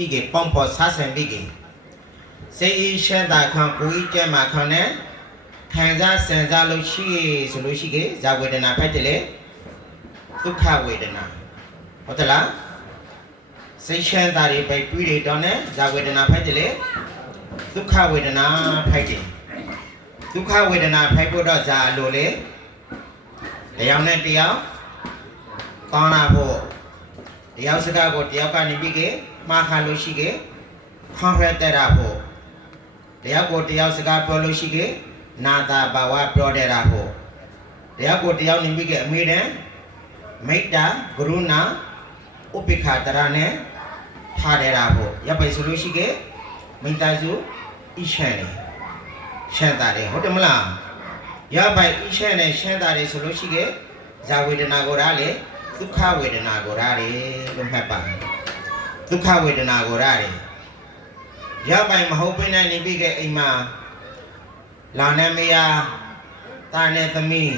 ပြီးကပေါင်းပေါ်ဆဆန်ပြီးကစိတ်အေးရှမ်းသာခံကိုယ်ကြမ်းမှခံနဲ့ခံစားစံစားလို့ရှိဆိုလို့ရှိကဇာဝေဒနာဖက်တယ်လေဒုက္ခဝေဒနာဟုတ်တယ်လားစိတ်ရှမ်းသာတွေပဲတွေးတွေတော့နဲ့ဇာဝေဒနာဖက်တယ်လေဒုက္ခဝေဒနာဖိုက်တယ်ဒုက္ခဝေဒနာဖိုက်ဖို့တော့ဇာလို့လေတရားနဲ့တရားကောင်းလာဖို့တရားစကားကိုတရားကနေပြီးကမှားခါလို့ရှိကခေါင်းရက်တဲ့တာဖို့တရားကိုတရားစကားပြောလို့ရှိကနာတာဘာဝပြောတဲ့တာဖို့တရားကိုတရားနေပြီးကအမေတဲ့မိတ္တာဂရုဏာဥပိ္ပခာတရနဲ့ထားတဲ့တာဖို့ရပ်ပဲဆိုလို့ရှိကမိတ္တာစုဣရှံတယ်ရှမ်းတာတယ်ဟုတ်တယ်မလားရပ်ပဲဣရှံနဲ့ရှမ်းတာတယ်ဆိုလို့ရှိကဇာဝေဒနာကိုရာလေဒုက္ခဝေဒနာကိုရတယ်လို့မှတ်ပါဒုက္ခဝေဒနာကိုရတယ်ရပိုင်မဟုတ်ဘဲနဲ့နေပြီးကအိမ်မှာလာနေမယားတာနဲ့သမီး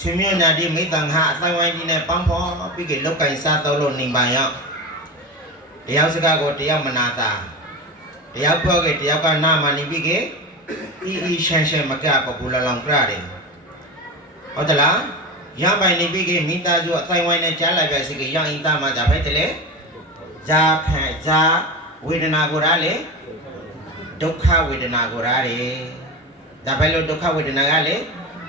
ဆွေမျိုးညာဒီမိတ္တန်ဟာအတိုင်းဝိုင်းကြီးနဲ့ပေါင်းဖော်ပြီးကလောက်ကင်စားတော့လို့နေပါရောက်တရားစကားကိုတရားမနာတာတရားပြောကတရားကနာမနေပြီးကဤရှမ်းရှမ်းမကပပူလလောင်ကြတယ်ဟုတ်တယ်လားရပိုင်နေပြီးကမိသားစုအတိုင်းဝိုင်းနဲ့ကြားလိုက်ပဲစီကရအင်တာမှာဒါပဲတလေဇာခံဇာဝေဒနာကိုရာလေဒုက္ခဝေဒနာကိုရတယ်ဒါပဲလို့ဒုက္ခဝေဒနာကလေ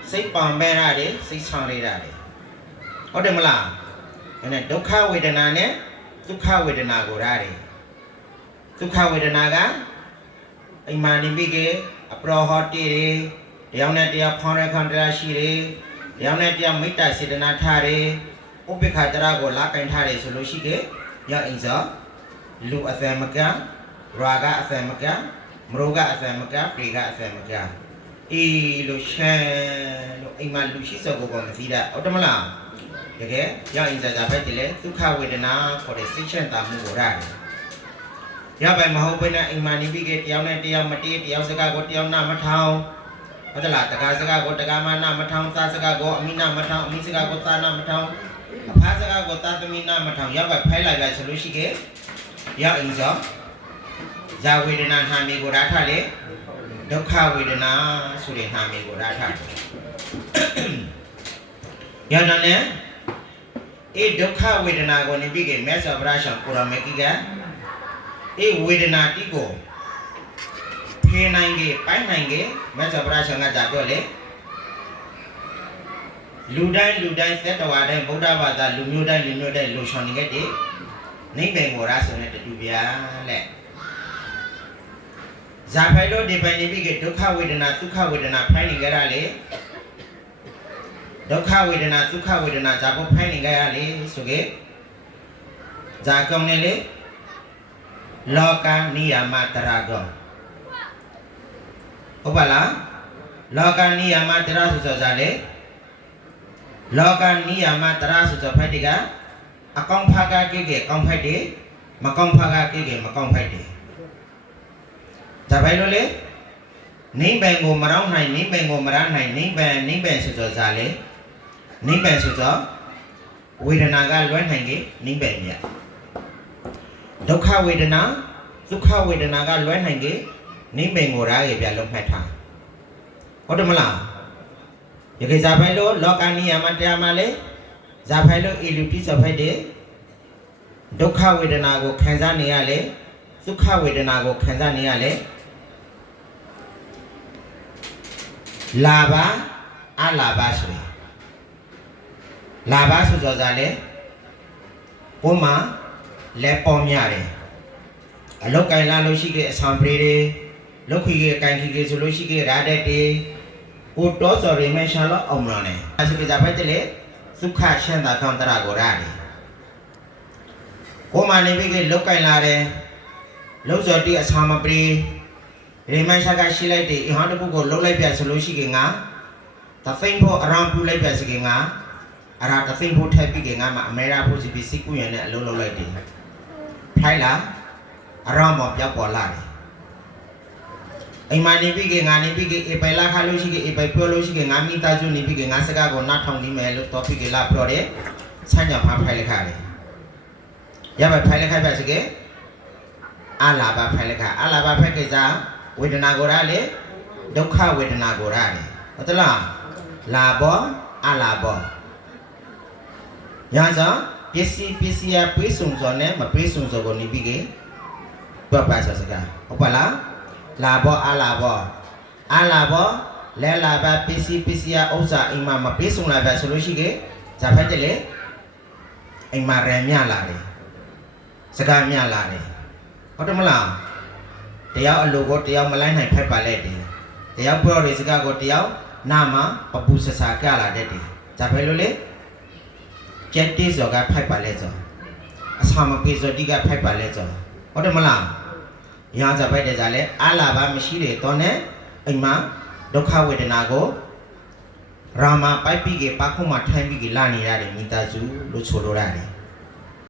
စိတ်ပံမဲ့ရတယ်စိတ်ဆောင်ရရတယ်ဟုတ်တယ်မလားအဲ့ဒါဒုက္ခဝေဒနာနဲ့ဒုက္ခဝေဒနာကိုရတယ်ဒုက္ခဝေဒနာကအိမ်မာနေပြီးကအပရောဟောတိတွေတရားနဲ့တရားဖောင်းရခံတရားရှိတယ်တရားနဲ့တရားမိတ္တစေတနာထားတယ်ဥပိ္ပခာတရကိုလာကင်ထားတယ်ဆိုလို့ရှိတယ်ရအိမ်စောလူအသမကရာဂအသမကမရောဂအသမကပရိကအသမကအေးလို့ရှမ်းလို့အိမ်မှာလူရှိစောကိုမသိတာဟုတ်တယ်မလားတကယ်ရအင်စာပဲတည်းလေဒုက္ခဝေဒနာခေါ်တဲ့စိတ်ချမ်းသာမှုကိုရတယ်ရပိုင်မဟုတ်ဘဲနဲ့အိမ်မှာနေပြီးကတရားနဲ့တရားမတေးတရားစကားကိုတရားနာမထောင်ဟုတ်တယ်လားတက္ကစကားကိုတက္ကမနာမထောင်သာစကားကိုအမိနာမထောင်အမိစကားကိုသာနာမထောင်အဖာစကားကိုသာသမီနာမထောင်ရပိုင်ဖိုက်လိုက်ပဲဆိုလို့ရှိခဲ့ရအင်းစောဇာဝေဒနာနာမည်ကိုရာထလေဒုက္ခဝေဒနာဆိုတဲ့နာမည်ကိုရာထရနနဲ့အေဒုက္ခဝေဒနာကိုနေပြီးကမဲဆောဗရာရှံကိုရမေကိကအေဝေဒနာတိကိုဖေးနိုင်ကေပိုင်းနိုင်ကေမဲဆောဗရာရှံကကြပြောလေလူတိုင်းသက်တော်တိုင်းဗုဒ္ဓဘာသာလူမျိုးတိုင်းလူဆောင်နေခဲ့တဲ့နိဗ္ဗာန်ကိုရဆိုတဲ့တူပြာလက်ဇာဖိုင်လို့ဒီပိုင်နေပြီကဒုက္ခဝေဒနာဒုက္ခဝေဒနာဖိုင်နေကြရလေဒုက္ခဝေဒနာဒုက္ခဝေဒနာဇာဖို့ဖိုင်နေကြရလေဆိုကေဇာကောင်းနေလေလောကနိယမတရာကောဟုတ်ပါလားလောကနိယမတရာဆိုဇာလေလောကနိယမတရာဆိုဖိုင်တိကအကောင်းဖာကကိကေကောင်းဖိုက်တယ်မကောင်းဖာကကိကေမကောင်းဖိုက်တယ်ဒါပဲလို့လေနိဗ္ဗာန်ကိုမရောက်နိုင်နိဗ္ဗာန်ကိုမရနိုင်နိဗ္ဗာန်ဆိုတော့ဇာလေနိဗ္ဗာန်ဆိုတော့ဝေဒနာကလွဲနိုင်ကေနိဗ္ဗာန်မြတ်ဒုက္ခဝေဒနာဒုက္ခဝေဒနာကလွဲနိုင်ကေနိဗ္ဗာန်ကိုရာရေပြလုံးမှတ်ထားဟုတ်တယ်မလားယခေဇာပဲလို့လောကနိယမတရားမှာလေဇာဖိုင်လို့အီလူတိစဖိုက်တဲ့ဒုက္ခဝေဒနာကိုခံစားနေရလေဒုက္ခဝေဒနာကိုခံစားနေရလေလာဘအလာဘဆိုရင်လာဘဆိုကြလေဘုမလက်ပေါ်မြတယ်အလောက်ကင်လာလို့ရှိခဲ့အဆောင်ပရိတွေလောက်ခွေကကန်ခိကေဆိုလို့ရှိခဲ့ရာတဲ့တေဟိုတော့စော်ရီမန်ရှာလောအောင်မလို့ねအစပိဇာဖိုက်တဲ့လေဒုက္ခရှမ်းသာခံတရာကိုရတယ်ကိုမနေပြီကလောက်ကင်လာတယ်လောက်စော်တီအဆောင်မပရိရေမန်ရှာကရှိလိုက်တယ်အဟောင်းတစ်ခုကိုလှုပ်လိုက်ပြဆိုလို့ရှိခင်ငါတသိန်းဖို့အရောင်ပြလိုက်ပြစခင်ငါအရာတသိန်းဖို့ထည့်ပြီးခင်ငါမှာအမေရာဖို့စီပီစီကူရနဲ့အလုံးလုံးလိုက်တယ်ထိုင်လာအရောင်မော်ပြောက်ပေါ်လာတယ်အိမ်မှာနေပြီးကငါနေပြီးကအပိုင်လာခါလို့ရှိကအပိုင်ပြောလို့ရှိကငါမိသားစုနေပြီးကငါစကားကိုနားထောင်နေမယ်လို့တော့ပြီးကလာပြောတယ်ဆန်းကြဖားဖိုင်လက်ခါတယ်ရပါဖိုင်လက်ခါပဲစကေ အာလာဘဖိုင်လက်ခအာလာဘဖိုင်ကိစ္စဝေဒနာကိုရလေဒုက္ခဝေဒနာကိုရတယ်ဟုတ်သလားလာဘောအာလာဘောညာစားပစ္စည်းရပေးစုံစောနဲ့မပေးစုံစောကိုနေပြီးကေပတ်ပါစကားဟုတ်ပါလားလာဘောအာလာဘောလဲလာဘပစ္စည်းရဥစ္စာအိမ်မှာမပေးစုံလာပဲဆိုလို့ရှိကေဇာဖက်တယ်လေအိမ်မှာရံမြလာတယ်စကားမြလာတယ်ဟုတ်တယ်မလားတရားအလိုကိုတရားမလိုက်နိုင်ဖက်ပါလေတယ်တရားပြောတဲ့စကားကိုတရားနာမှာပပူဆဆာကြလာတဲ့တယ်ဇာဖက်လို့လေကျက်တေးစောကဖိုက်ပါလဲစောအစာမပေးစောတိကဖိုက်ပါလဲစောဟုတ်တယ်မလားညာဇာဖိုက်တဲ့ဇာလဲအာလာဘမရှိတယ်တော့နဲ့အိမ်မှာဒုက္ခဝေဒနာကိုရာမပိုက်ပြီးကပါခုမှထိုင်းပြီးကလာနေရတယ်မိသားစုလို့ဆိုလိုရတယ်